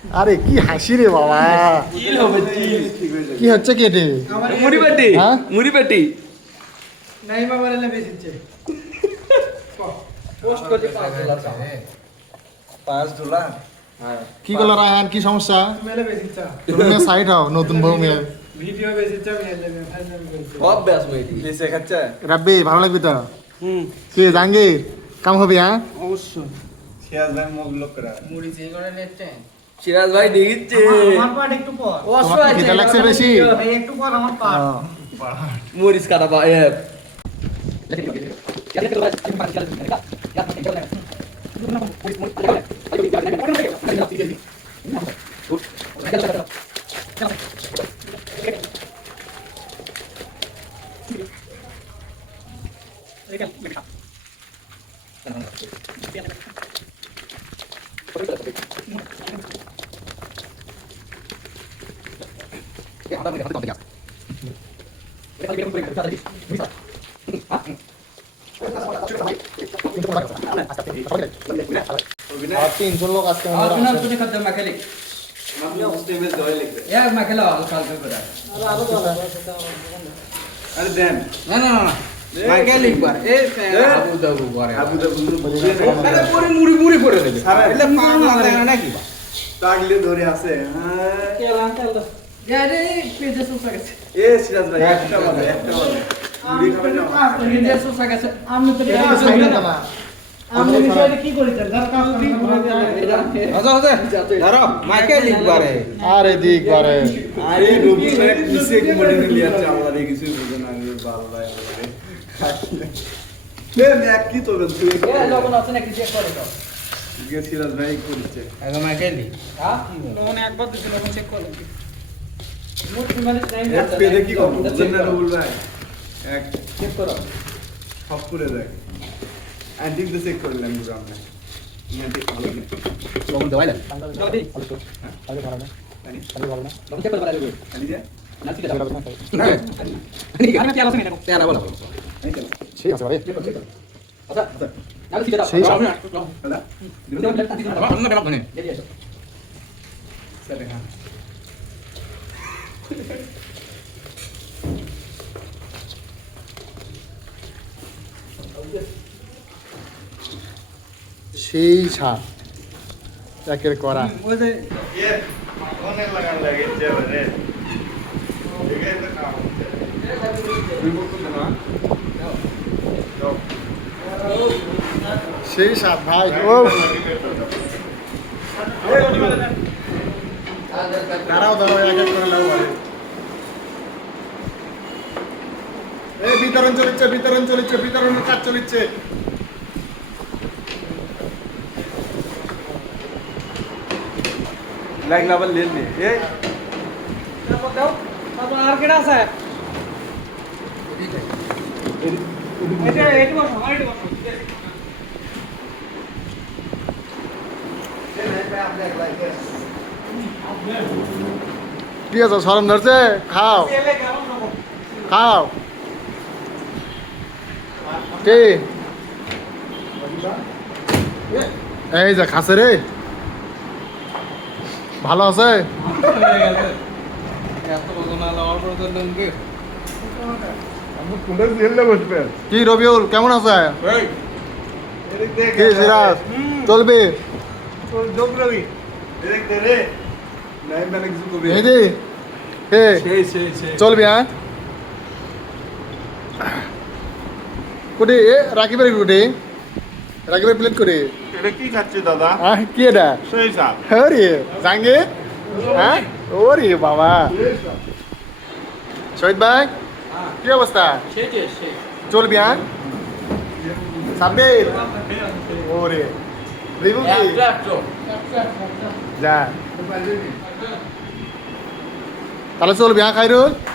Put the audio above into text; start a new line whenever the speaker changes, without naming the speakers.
আরে কি হাসি রে বাবা, কি হচ্ছে কেটে
মুড়ি পেটি,
হ্যাঁ
মুড়ি পেটি
নাই বাবা রে বেশিছে
পোস্ট করতে $5
কি করলো রায়হান, কি সমস্যা?
মেলে বেশিছে
তুমি সাইড হও, নতুন বউ মেয়ে।
ভিডিও বেশিছে মেলে ফাইনাল কইছে
সব ব্যাস মেয়েটি
কিসে খাচ্ছে?
রাব্বি ভালো লাগবে তো? কি জাহাঙ্গীর কাম হবে? হ্যাঁ
অবশ্যই
সিরাজ ভাই মুখ লোক করা।
মুড়ি যে করে নেটে
সিরাজ ভাই দেখিচ্ছে
আমার পাট একটু পর
তোমার কি খিদে লাগছে বেশি?
ভাই একটু পর আমার পাট
মরিস কাটা পা এ
আর 300 লোক আজকে মনে হয় আসে।
तुझे खत्म मकेले
আপনি হোস্টেলে জয় লিখবে।
यार मकेला हल्का हल्का करा
আরে দেন।
ना ना ना मकेले एक बार ए আবু দাবু করে
আবু দাবু
আরে পুরি মুড়ি মুড়ি করে দেবে
সারা
এলে পাগল না নাকি
তাগলে ধরে আছে। হ্যাঁ।
কেলা কেলা যারে পেজে সুসা গেছে
এ সিরাজ ভাই একটা বলে একটা বলে। মুড়ি খাবে না?
পেজে সুসা গেছে
আমি তো
এটা সাইড হতো না।
আমি বিষয়ে কি করিতেন যার কাজ করতে
আচ্ছা আচ্ছা ধরো মকেলে এক বারে
আরে দিক বারে
আরে রবি ভাই কিসে কুমড়ি নিয়ে যাচ্ছে আমরা কিছু বুঝে না রে বাবা ভাই। লে ম্যাক কি তো বল তুই?
এ যখন আছে না কি চেক করে দাও
গে সিরাজ ভাই করছে।
আগে মকেলে হ্যাঁ
মনে একবার দিছিল এখন চেক করলাম
মুড়ি মানে টাইম
এক পেলে কি করব? বুঝেন না রবুল ভাই। এক
চেক করো
সব করে দেখ। অ্যান্টিক তো চেক করলাম পুরো আমরা। অ্যান্টিক ভালো না।
লবণ দেওয়াইলা দাও দি
আগে ধরা না
জানি
আগে বল না
লবণ চেক করে বলা
জানি যা।
নাসি
এটা
দাও
তো না
আর কি আলোচনা দেখো তেরা বলা
জানি চলো।
ঠিক আছে ভাই
আচ্ছা নাসি দাও
সেই সব।
হ্যালো।
দিও দিও তাতি দাও আমরা কেন বনে এই এসো
চলে হ্যাঁ।
সেই ছাপ একের করা
ওই যে
ये होने लगा लगे जेवरे देखे तो काम रिमोट को देना तो
সেই ছাপ ভাই ও দাঁড়াও দাঁড়াও এক এক করে নাও ভাই এই বিতরণ চলছে বিতরণের কাজ চলছে
लाइक लेवल ले ले ये
তারপর দাও তারপর আর কেডা আছে এটা এটা বসো আর এটা বসো
ঠিক আছে সরম ধরছে খাও
তেলে কেমন রকম
খাও কে এই যে খাসে রে ভালো আছে
এত বদনা লাওয়ার পর তো লঙ্গে
हम कुंडल जेल ले बसबे
কি রবিউল কেমন আছে
देख देख
কি সিরাজ চলবে
तो जोक रवि देख तेरे नहीं मैंने किसी को भी
এই যে হে
से
চলবি হ্যাঁ কুটি এ রাকিবের কুটি রাকিবের প্লেট কুটি
এটা কি খাচ্ছে দাদা
হ্যাঁ কি এটা
সেই সাপ
ওরে জাঙ্গে হ্যাঁ ওরে বাবা শহীদ ভাই কি অবস্থা চলবি হ্যাঁ সাব্বির ওরে রিভু কি যা তাহলে চলবি হ্যাঁ খাইরুল